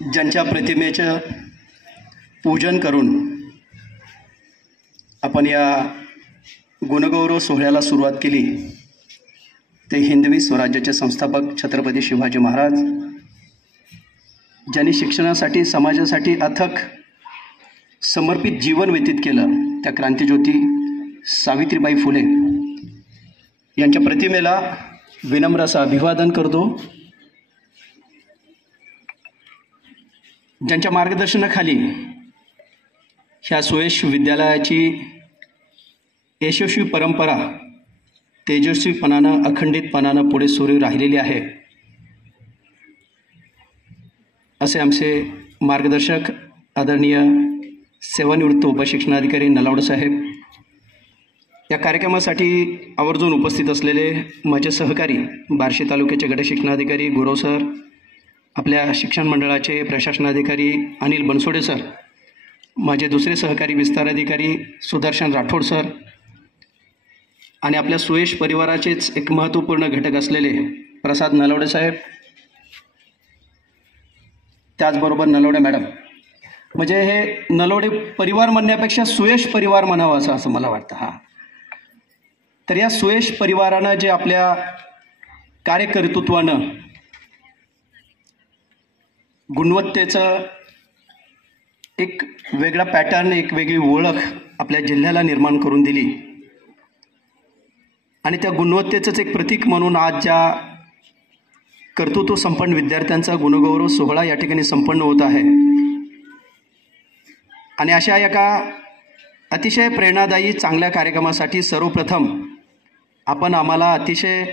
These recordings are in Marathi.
ज्यांच्या प्रतिमेचं पूजन करून आपण या गुणगौरव सोहळ्याला सुरुवात केली ते हिंदवी स्वराज्याचे संस्थापक छत्रपती शिवाजी महाराज, ज्यांनी शिक्षणासाठी समाजासाठी अथक समर्पित जीवन व्यतीत केलं, त्या क्रांतिज्योती सावित्रीबाई फुले यांच्या प्रतिमेला विनम्र असं अभिवादन करतो. ज्यांच्या मार्गदर्शनाखाली ह्या सुयश विद्यालयाची यशस्वी परंपरा तेजस्वीपणानं अखंडितपणानं पुढे सुरू राहिलेली आहे, असे आमचे मार्गदर्शक आदरणीय सेवानिवृत्त उपशिक्षणाधिकारी नलावडे साहेब, या कार्यक्रमासाठी आवर्जून उपस्थित असलेले माझे सहकारी बार्शी तालुक्याचे गट शिक्षणाधिकारी गुरव सर, आपल्या शिक्षण मंडळाचे प्रशासनाधिकारी अनिल बनसोडे सर, माझे दुसरे सहकारी विस्तार अधिकारी सुदर्शन राठोड सर आणि आपल्या सुयश परिवाराचेच एक महत्त्वपूर्ण घटक असलेले प्रसाद नलावडे साहेब, त्याचबरोबर नलावडे मॅडम. म्हणजे हे नलावडे परिवार म्हणण्यापेक्षा सुयश परिवार म्हणावं असं मला वाटतं. हां, तर या सुयश परिवारानं जे आपल्या कार्यकर्तृत्वानं गुणवत्तेचं एक वेगळा पॅटर्न, एक वेगळी ओळख आपल्या जिल्ह्याला निर्माण करून दिली आणि त्या गुणवत्तेचंच एक प्रतीक म्हणून आज ज्या कर्तृत्व संपन्न विद्यार्थ्यांचा गुणगौरव सोहळा या ठिकाणी संपन्न होत आहे आणि अशा एका अतिशय प्रेरणादायी चांगल्या कार्यक्रमासाठी सर्वप्रथम आपण आम्हाला अतिशय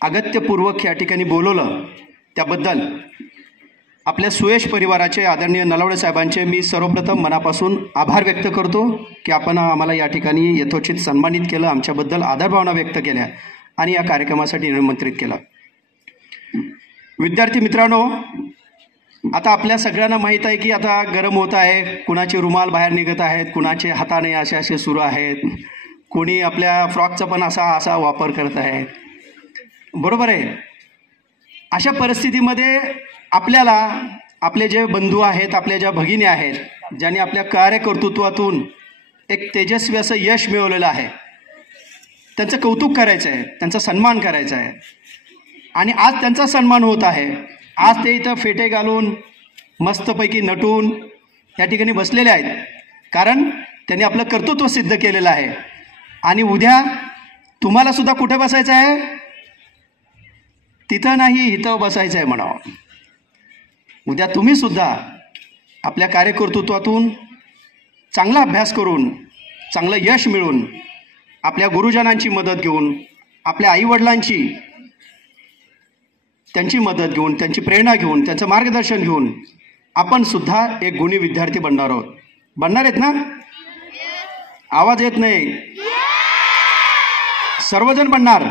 अगत्यपूर्वक या ठिकाणी बोलवलं, त्याबद्दल आपल्या सुयश परिवाराचे आदरणीय नलावडे साहेबांचे मी सर्वप्रथम मनापासून आभार व्यक्त करतो की आपण आम्हाला या ठिकाणी यथोचित सन्मानित केलं, आमच्याबद्दल आदरभावना व्यक्त केल्या आणि या कार्यक्रमासाठी निमंत्रित केलं. विद्यार्थी मित्रांनो, आता आपल्या सगळ्यांना माहीत आहे की आता गरम होत आहे, कुणाचे रुमाल बाहेर निघत आहेत, कुणाचे हाताने असे सुरू आहेत, कोणी आपल्या फ्रॉकचा पण असा वापर करत आहे. बरोबर आहे. अशा परिस्थितीमध्ये आपल्याला आपले जे बंधू आहेत, आपल्या ज्या भगिनी आहेत, ज्यांनी आपल्या कार्यकर्तृत्वातून एक तेजस्वी असं यश मिळवलेलं आहे, त्यांचं कौतुक करायचं आहे, त्यांचा सन्मान करायचा आहे आणि आज त्यांचा सन्मान होत आहे. आज ते इथं फेटे घालून मस्तपैकी नटून या ठिकाणी बसलेले आहेत, कारण त्यांनी आपलं कर्तृत्व सिद्ध केलेलं आहे. आणि उद्या तुम्हाला सुद्धा कुठे बसायचं आहे? तिथं नाही, इथं बसायचं आहे म्हणावं. उद्या तुम्ही सुद्धा आपल्या कार्यकर्तृत्वातून चांगला अभ्यास करून चांगलं यश मिळवून आपल्या गुरुजनांची मदत घेऊन, आपल्या आईवडिलांची त्यांची मदत घेऊन, त्यांची प्रेरणा घेऊन, त्यांचं मार्गदर्शन घेऊन आपण सुद्धा एक गुणी विद्यार्थी बनणार आहोत. बनणार आहेत ना? आवाज येत नाही. सर्वजण बनणार?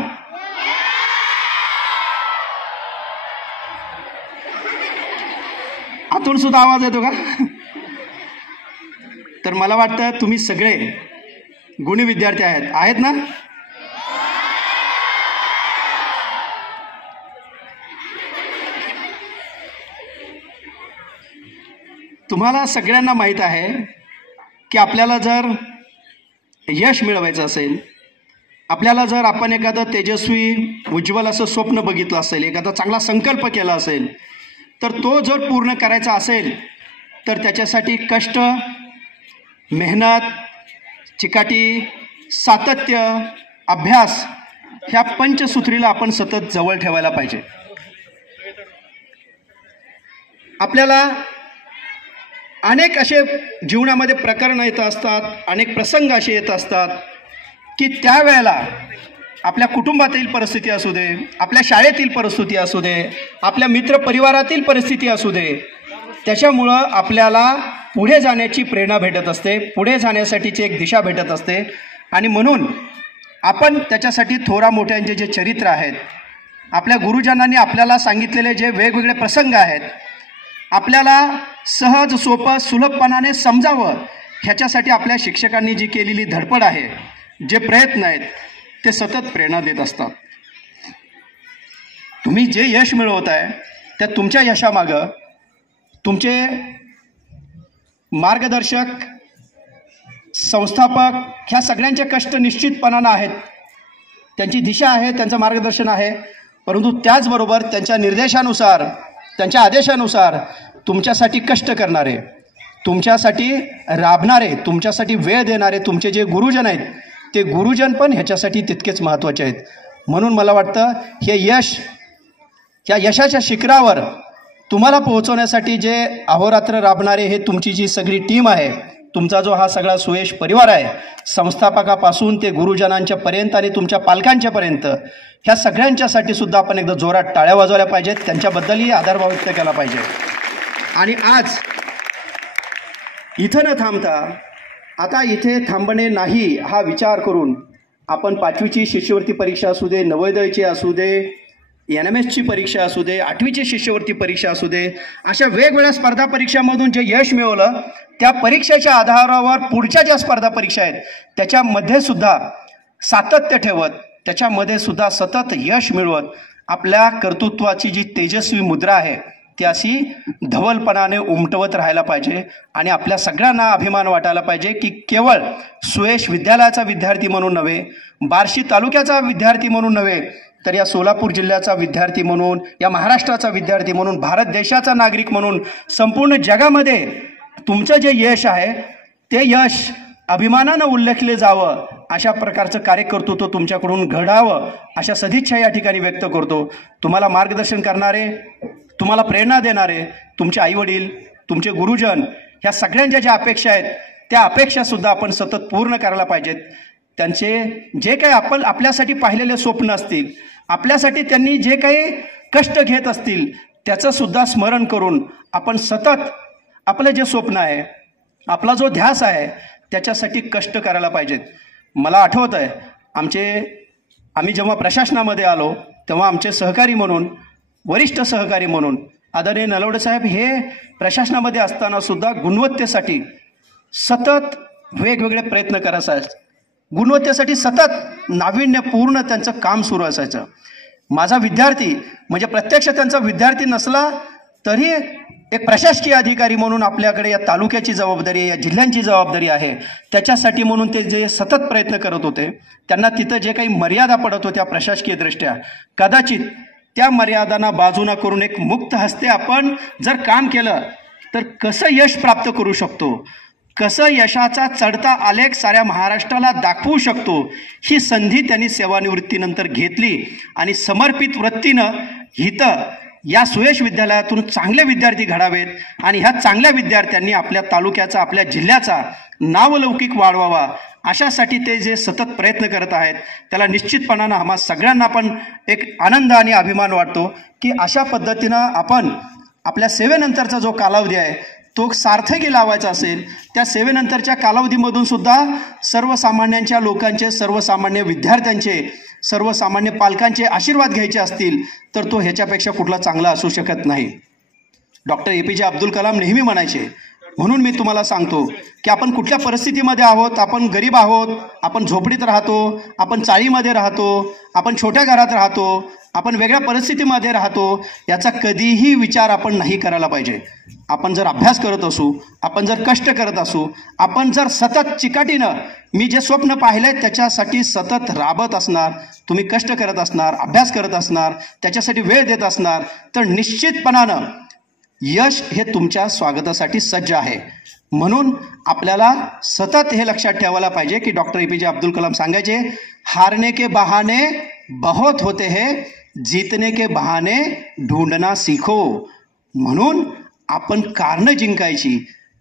आतून सुद्धा आवाज येतो का? तर मला वाटतं तुम्ही सगळे गुणी विद्यार्थी आहेत ना? तुम्हाला सगळ्यांना माहीत आहे की आपल्याला जर यश मिळवायचं असेल, आपल्याला जर आपण एखादं तेजस्वी उज्ज्वल असं स्वप्न बघितलं असेल, एखादा चांगला संकल्प केला असेल, तर तो जर पूर्ण करायचा असेल तर त्याच्यासाठी कष्ट, मेहनत, चिकाटी, सातत्य, अभ्यास ह्या पंचसूत्रीला आपण सतत जवळ ठेवायला पाहिजे. आपल्याला अनेक असे जीवनामध्ये प्रकरणं येत असतात, अनेक प्रसंग असे येत असतात की त्यावेळेला आपल्या कुटुंबातील परिस्थिती असू दे, आपल्या शाळेतील परिस्थिती असू दे, आपल्या मित्रपरिवारातील परिस्थिती असू दे, त्याच्यामुळं आपल्याला पुढे जाण्याची प्रेरणा भेटत असते, पुढे जाण्यासाठीची एक दिशा भेटत असते. आणि म्हणून आपण त्याच्यासाठी थोरा मोठ्यांचे जे चरित्र आहेत, आपल्या गुरुजनांनी आपल्याला सांगितलेले जे वेगवेगळे प्रसंग आहेत, आपल्याला सहज सोपं सुलभपणाने समजावं ह्याच्यासाठी आपल्या शिक्षकांनी जी केलेली धडपड आहे, जे प्रयत्न आहेत, ते सतत प्रेरणा देत असतात. तुम्ही जे यश मिळवत आहे त्या तुमच्या यशामागं तुमचे मार्गदर्शक, संस्थापक ह्या सगळ्यांचे कष्ट निश्चितपणानं आहेत, त्यांची दिशा आहे, त्यांचं मार्गदर्शन आहे. परंतु त्याचबरोबर त्यांच्या निर्देशानुसार, त्यांच्या आदेशानुसार तुमच्यासाठी कष्ट करणारे, तुमच्यासाठी राबणारे, तुमच्यासाठी वेळ देणारे तुमचे जे गुरुजन आहेत, ते गुरुजन पण ह्याच्यासाठी तितकेच महत्त्वाचे आहेत. म्हणून मला वाटतं हे यश, या यशाच्या शिखरावर तुम्हाला पोहोचवण्यासाठी जे अहोरात्र राबणारे हे तुमची जी सगळी टीम आहे, तुमचा जो हा सगळा सुयश परिवार आहे, संस्थापकापासून ते गुरुजनांच्या पर्यंत आणि तुमच्या पालकांच्या पर्यंत, ह्या सगळ्यांच्यासाठी सुद्धा आपण एकदा जोरात टाळ्या वाजवल्या पाहिजेत, त्यांच्याबद्दलही आदरभाव व्यक्त केला पाहिजे. आणि आज इथं न थांबता आता इथे थांबणे नाही हा विचार करून आपण 5वीची शिष्यवृत्ती परीक्षा असू दे, नवोदयची असू दे, NMSची परीक्षा असू दे, 8वीची शिष्यवृत्ती परीक्षा असू दे, अशा वेगवेगळ्या स्पर्धा परीक्षांमधून जे यश मिळवलं त्या परीक्षेच्या आधारावर पुढच्या ज्या स्पर्धा परीक्षा आहेत त्याच्यामध्ये सुद्धा सातत्य ठेवत, त्याच्यामध्ये सुद्धा सतत यश मिळवत आपल्या कर्तृत्वाची जी तेजस्वी मुद्रा आहे ती अशी धवलपणाने उमटवत राहायला पाहिजे. आणि आपल्या सगळ्यांना अभिमान वाटायला पाहिजे की केवळ सुयश विद्यालयाचा विद्यार्थी म्हणून नव्हे, बार्शी तालुक्याचा विद्यार्थी म्हणून नव्हे, तर या सोलापूर जिल्ह्याचा विद्यार्थी म्हणून, या महाराष्ट्राचा विद्यार्थी म्हणून, भारत देशाचा नागरिक म्हणून संपूर्ण जगामध्ये तुमचं जे यश आहे ते यश अभिमानानं उल्लेखले जावं, अशा प्रकारचं कार्यकर्तृत्व तुमच्याकडून घडावं, अशा सदिच्छा या ठिकाणी व्यक्त करतो. तुम्हाला मार्गदर्शन करणारे, तुम्हाला प्रेरणा देणारे तुमचे आईवडील, तुमचे गुरुजन, ह्या सगळ्यांच्या ज्या अपेक्षा आहेत त्या अपेक्षासुद्धा आपण सतत पूर्ण करायला पाहिजेत. त्यांचे जे काही आपण आपल्यासाठी पाहिलेले स्वप्न असतील, आपल्यासाठी त्यांनी जे काही कष्ट घेत असतील त्याचंसुद्धा स्मरण करून आपण सतत आपलं जे स्वप्न आहे, आपला जो ध्यास आहे त्याच्यासाठी कष्ट करायला पाहिजेत. मला आठवत आहे आम्ही जेव्हा प्रशासनामध्ये आलो तेव्हा आमचे सहकारी म्हणून, वरिष्ठ सहकारी म्हणून आदरणीय नलवडे साहेब हे प्रशासनामध्ये असताना सुद्धा गुणवत्तेसाठी सतत वेगवेगळे प्रयत्न करत असायचे, गुणवत्तेसाठी सतत नाविन्यपूर्ण त्यांचं काम सुरू असायचं. माझा विद्यार्थी म्हणजे प्रत्यक्ष त्यांचा विद्यार्थी नसला तरी एक प्रशासकीय अधिकारी म्हणून आपल्याकडे या तालुक्याची जबाबदारी, या जिल्ह्यांची जबाबदारी आहे, त्याच्यासाठी म्हणून ते जे सतत प्रयत्न करत होते, त्यांना तिथं जे काही मर्यादा पडत होत्या प्रशासकीय दृष्ट्या, कदाचित त्या मर्यादांना बाजूला करून एक मुक्त हस्ते आपण जर काम केलं तर कसं यश प्राप्त करू शकतो, कसं यशाचा चढता आलेख साऱ्या महाराष्ट्राला दाखवू शकतो, ही संधी त्यांनी सेवानिवृत्तीनंतर घेतली. आणि समर्पित वृत्तीनं हिथं या सुयश विद्यालयातून चांगले विद्यार्थी घडावेत आणि ह्या चांगल्या विद्यार्थ्यांनी आपल्या तालुक्याचा, आपल्या जिल्ह्याचा नावलौकिक वाढवावा, अशासाठी ते जे सतत प्रयत्न करत आहेत त्याला निश्चितपणानं आम्हा सगळ्यांना पण एक आनंद आणि अभिमान वाटतो की अशा पद्धतीनं आपण आपल्या सेवेनंतरचा जो कालावधी आहे तो सार्थकी लावायचा असेल, त्या सेवेनंतरच्या कालावधीमधून सुद्धा सर्वसामान्यांच्या लोकांचे, सर्वसामान्य विद्यार्थ्यांचे, सर्वसामान्य पालकांचे आशीर्वाद घ्यायचे असतील तर तो ह्याच्यापेक्षा कुठला चांगला असू शकत नाही. डॉक्टर APJ अब्दुल कलाम नेहमी म्हणायचे. म्हणून मी तुम्हाला सांगतो की आपण कुठल्या परिस्थितीमध्ये आहोत, आपण गरीब आहोत, आपण झोपडीत राहतो, आपण चाळीमध्ये राहतो, आपण छोट्या घरात राहतो, आपण वेगळ्या परिस्थितीमध्ये राहतो, याचा कधीही विचार आपण नाही करायला पाहिजे. आपण जर अभ्यास करत असू, आपण जर कष्ट करत असू, आपण जर सतत चिकाटीनं मी जे स्वप्न पाहिले त्याच्यासाठी सतत राबत असणार, तुम्ही कष्ट करत असणार, अभ्यास करत असणार, त्याच्यासाठी वेळ देत असणार, तर निश्चितपणानं यश हे तुमच्या स्वागतासाठी सज्ज आहे. म्हणून आपल्याला सतत हे लक्षात ठेवायला पाहिजे की डॉक्टर APJ अब्दुल कलाम सांगायचे, हारने के बहाने बहुत होते हैं, जीतने के बहाने ढूंढना सीखो. म्हणून आपण कारणं जिंकायची,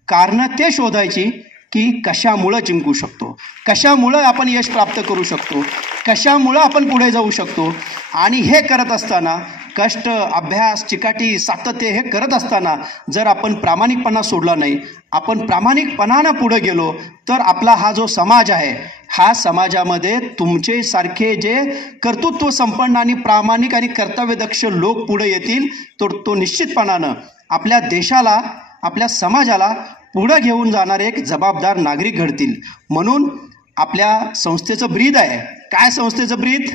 कारणं ते शोधायची की कशामुळं जिंकू शकतो, कशामुळं आपण यश प्राप्त करू शकतो, कशामुळं आपण पुढे जाऊ शकतो. आणि हे करत असताना कष्ट, अभ्यास, चिकाटी, सातत्य हे करत असताना जर आपण प्रामाणिकपणा सोडला नाही, आपण प्रामाणिकपणानं पुढे गेलो तर आपला हा जो समाज आहे, हा समाजामध्ये तुमचे सारखे जे कर्तृत्व संपन्न आणि प्रामाणिक आणि कर्तव्यदक्ष लोक पुढे येतील, तर तो निश्चितपणानं आपल्या देशाला, आपल्या समाजाला पुढे घेऊन जाणारे एक जबाबदार नागरिक घडतील. म्हणून आपल्या संस्थेचं ब्रीद आहे. काय संस्थेचं ब्रीद?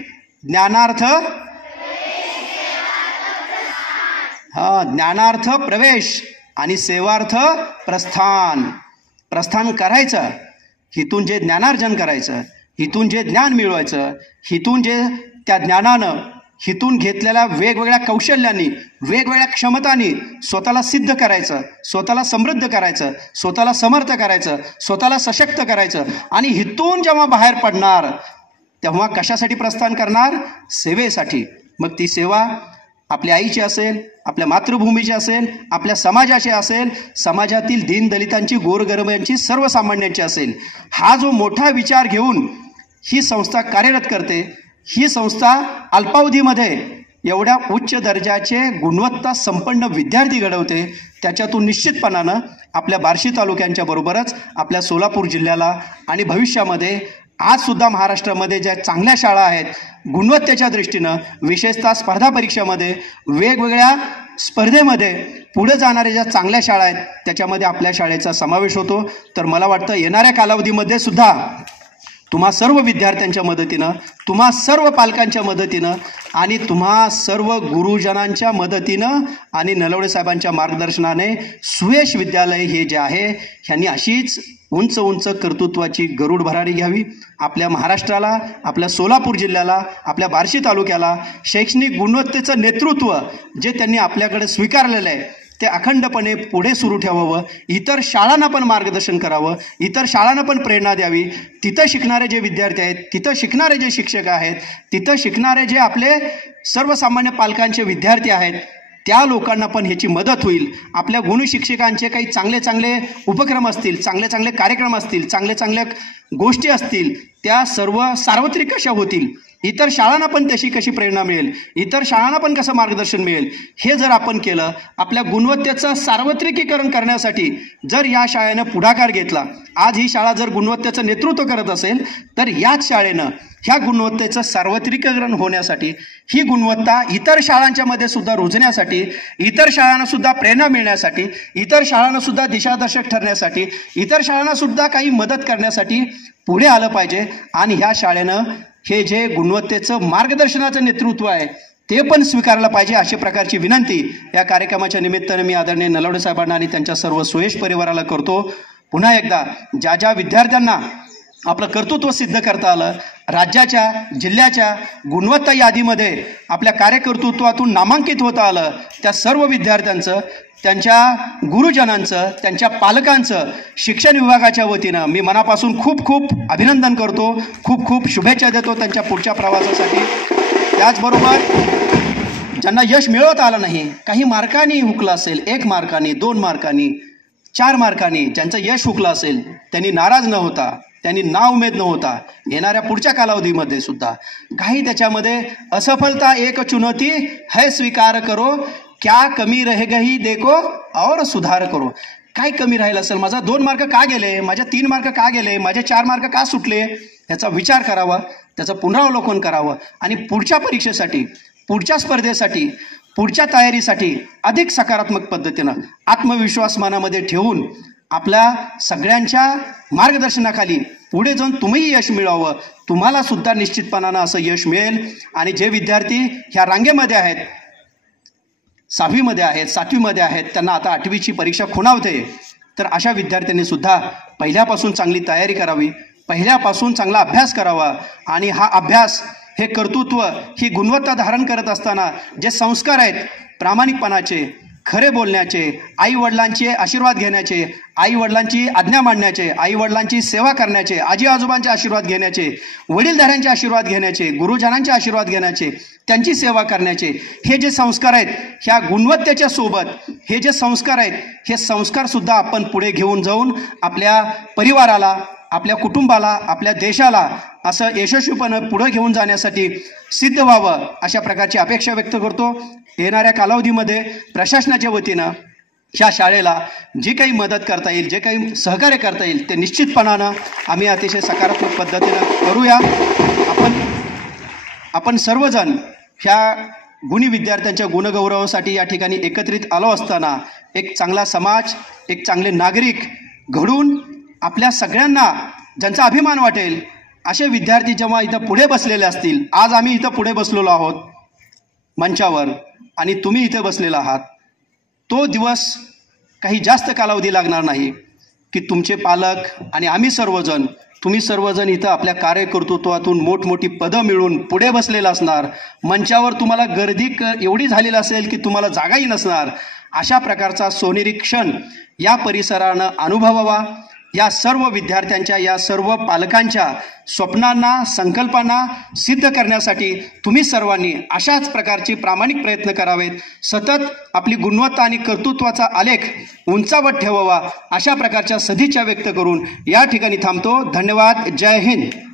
ज्ञानार्थ, ज्ञानार्थ प्रवेश. आणि सेवार्थ प्रस्थान. प्रस्थान करायचं, हितून जे ज्ञानार्जन करायचं, हितून जे ज्ञान मिळवायचं, हितून जे त्या ज्ञानानं हितून घेतलेल्या वेगवेगळ्या कौशल्यांनी, वेगवेगळ्या क्षमतांनी स्वतःला सिद्ध करायचं, स्वतःला समृद्ध करायचं, स्वतःला समर्थ करायचं, स्वतःला सशक्त करायचं. आणि हितून जेव्हा बाहेर पडणार तेव्हा कशासाठी प्रस्थान करणार? सेवेसाठी. मग ती सेवा आपल्या आईची असेल, आपल्या मातृभूमीची असेल, आपल्या समाजाची असेल, समाजातील दीनदलितांची, गोरगरिबांची, सर्वसामान्यांची असेल. हा जो मोठा विचार घेऊन ही संस्था कार्यरत करते, ही संस्था अल्पावधीमध्ये एवढ्या उच्च दर्जाचे गुणवत्ता संपन्न विद्यार्थी घडवते. त्याच्यातून निश्चितपणानं आपल्या बार्शी तालुक्यांच्या बरोबरच आपल्या सोलापूर जिल्ह्याला आणि भविष्यामध्ये आजसुद्धा महाराष्ट्रामध्ये ज्या चांगल्या शाळा आहेत गुणवत्तेच्या दृष्टीनं, विशेषतः स्पर्धा परीक्षामध्ये, वेगवेगळ्या स्पर्धेमध्ये पुढे जाणाऱ्या ज्या चांगल्या शाळा आहेत त्याच्यामध्ये आपल्या शाळेचा समावेश होतो. तर मला वाटतं येणाऱ्या कालावधीमध्ये सुद्धा तुम्हा सर्व विद्यार्थ्यांच्या मदतीनं, तुम्हा सर्व पालकांच्या मदतीनं आणि तुम्हा सर्व गुरुजनांच्या मदतीनं आणि नलवडे साहेबांच्या मार्गदर्शनाने सुयश विद्यालय हे जे आहे ह्यांनी अशीच उंच उंच कर्तृत्वाची गरुड भरारी घ्यावी. आपल्या महाराष्ट्राला, आपल्या सोलापूर जिल्ह्याला, आपल्या बार्शी तालुक्याला शैक्षणिक गुणवत्तेचं नेतृत्व जे त्यांनी आपल्याकडे स्वीकारलेलं आहे ते अखंडपणे पुढे सुरू ठेवावं. इतर शाळांना पण मार्गदर्शन करावं, इतर शाळांना पण प्रेरणा द्यावी. तिथं शिकणारे जे विद्यार्थी आहेत, तिथं शिकणारे जे शिक्षक आहेत, तिथं शिकणारे जे आपले सर्वसामान्य पालकांचे विद्यार्थी आहेत त्या लोकांना पण ह्याची मदत होईल. आपल्या गुणशिक्षकांचे काही चांगले चांगले उपक्रम असतील, चांगले चांगले कार्यक्रम असतील, चांगले चांगल्या गोष्टी असतील, त्या सर्व सार्वत्रिक कशा होतील, इतर शाळांना पण तशी कशी प्रेरणा मिळेल, इतर शाळांना पण कसं मार्गदर्शन मिळेल, हे जर आपण केलं, आपल्या गुणवत्तेचं सार्वत्रिकीकरण करण्यासाठी जर या शाळेनं पुढाकार घेतला, आज ही शाळा जर गुणवत्तेचं नेतृत्व करत असेल तर याच शाळेनं ह्या गुणवत्तेचं सार्वत्रिकीकरण होण्यासाठी, ही गुणवत्ता इतर शाळांच्या मध्ये सुद्धा रुजण्यासाठी, इतर शाळांना सुद्धा प्रेरणा मिळण्यासाठी, इतर शाळांना सुद्धा दिशादर्शक ठरण्यासाठी, इतर शाळांना सुद्धा काही मदत करण्यासाठी पुढे आलं पाहिजे. आणि ह्या शाळेनं हे जे गुणवत्तेचं मार्गदर्शनाचं नेतृत्व आहे ते पण स्वीकारलं पाहिजे. अशा प्रकारची विनंती या कार्यक्रमाच्या निमित्तानं मी आदरणीय नलवडे साहेबांना आणि त्यांच्या सर्व सुयश परिवाराला करतो. पुन्हा एकदा ज्या ज्या विद्यार्थ्यांना आपलं कर्तृत्व सिद्ध करता आलं, राज्याच्या, जिल्ह्याच्या गुणवत्ता यादीमध्ये आपल्या कार्यकर्तृत्वातून नामांकित होता आलं, त्या सर्व विद्यार्थ्यांचं, त्यांच्या गुरुजनांचं, त्यांच्या पालकांचं शिक्षण विभागाच्या वतीनं मी मनापासून खूप खूप अभिनंदन करतो, खूप खूप शुभेच्छा देतो त्यांच्या पुढच्या प्रवासासाठी. त्याचबरोबर ज्यांना यश मिळवत आलं नाही, काही मार्कांनी हुकलं असेल, 1 मार्कांनी, 2 मार्कांनी, 4 मार्कांनी ज्यांचं यश हुकलं असेल, त्यांनी नाराज न होता, त्यांनी नाउमेद न होता येणाऱ्या पुढच्या कालावधीमध्ये सुद्धा काही त्याच्यामध्ये असफलता एक चुनौती है स्वीकार करो, क्या कमी रह गई देखो और सुधार करो. काय कमी राहिलं असेल, माझा 2 मार्क का गेले, माझे 3 मार्क का गेले, माझे 4 मार्क का सुटले, याचा विचार करावा, त्याचं पुनरावलोकन करावं आणि पुढच्या परीक्षेसाठी, पुढच्या स्पर्धेसाठी, पुढच्या तयारीसाठी अधिक सकारात्मक पद्धतीनं आत्मविश्वास मनामध्ये ठेवून आपल्या सगळ्यांच्या मार्गदर्शनाखाली पुढे जाऊन तुम्हीही यश मिळवावं. तुम्हाला सुद्धा निश्चितपणानं असं यश मिळेल. आणि जे विद्यार्थी ह्या रांगेमध्ये आहेत, 6वीमध्ये आहेत, 7वीमध्ये आहेत, त्यांना आता 8वीची परीक्षा खुणावते, तर अशा विद्यार्थ्यांनी सुद्धा पहिल्यापासून चांगली तयारी करावी, पहिल्यापासून चांगला अभ्यास करावा. आणि हा अभ्यास, हे कर्तृत्व, ही गुणवत्ता धारण करत असताना जे संस्कार आहेत प्रामाणिकपणाचे, खरे बोलण्याचे, आईवडिलांचे आशीर्वाद घेण्याचे, आईवडिलांची आज्ञा मांडण्याचे, आईवडिलांची सेवा करण्याचे, आजी आजोबांचे आशीर्वाद घेण्याचे, वडीलधाऱ्यांचे आशीर्वाद घेण्याचे, गुरुजनांचे आशीर्वाद घेण्याचे, त्यांची सेवा करण्याचे, हे जे संस्कार आहेत, ह्या गुणवत्तेच्या सोबत हे जे संस्कार आहेत, हे संस्कारसुद्धा आपण पुढे घेऊन जाऊन आपल्या परिवाराला, आपल्या कुटुंबाला, आपल्या देशाला असं यशस्वीपणे पुढे घेऊन जाण्यासाठी सिद्ध व्हावं, अशा प्रकारची अपेक्षा व्यक्त करतो. येणाऱ्या कालावधीमध्ये प्रशासनाच्या वतीनं ह्या शाळेला जी काही मदत करता येईल, जे काही सहकार्य करता येईल, ते निश्चितपणानं आम्ही अतिशय सकारात्मक पद्धतीनं करूया. आपण सर्वजण ह्या गुणी विद्यार्थ्यांच्या गुणगौरवासाठी या ठिकाणी एकत्रित आलो असताना एक चांगला समाज, एक चांगले नागरिक घडून आपल्या सगळ्यांना ज्यांचा अभिमान वाटेल असे विद्यार्थी जेव्हा इथं पुढे बसलेले असतील, आज आम्ही इथं पुढे बसलेलो आहोत मंचावर आणि तुम्ही इथे बसलेला आहात, तो दिवस काही जास्त कालावधी लागणार नाही की तुमचे पालक आणि आम्ही सर्वजण, तुम्ही सर्वजण इथं आपल्या कार्यकर्तृत्वातून मोठमोठी पदं मिळून पुढे बसलेला असणार, मंचावर तुम्हाला गर्दी एवढी झालेली असेल की तुम्हाला जागाही नसणार, अशा प्रकारचा सोनेरी क्षण या परिसरानं अनुभवावा. या सर्व विद्यार्थ्यांच्या, या सर्व पालकांच्या स्वप्नांना, संकल्पांना सिद्ध करण्यासाठी तुम्ही सर्वांनी अशाच प्रकारचे प्रामाणिक प्रयत्न करावेत. सतत आपली गुणवत्ता आणि कर्तृत्वाचा आलेख उंचावत ठेवावा, अशा प्रकारच्या सदिच्छा व्यक्त करून या ठिकाणी थांबतो. धन्यवाद. जय हिंद.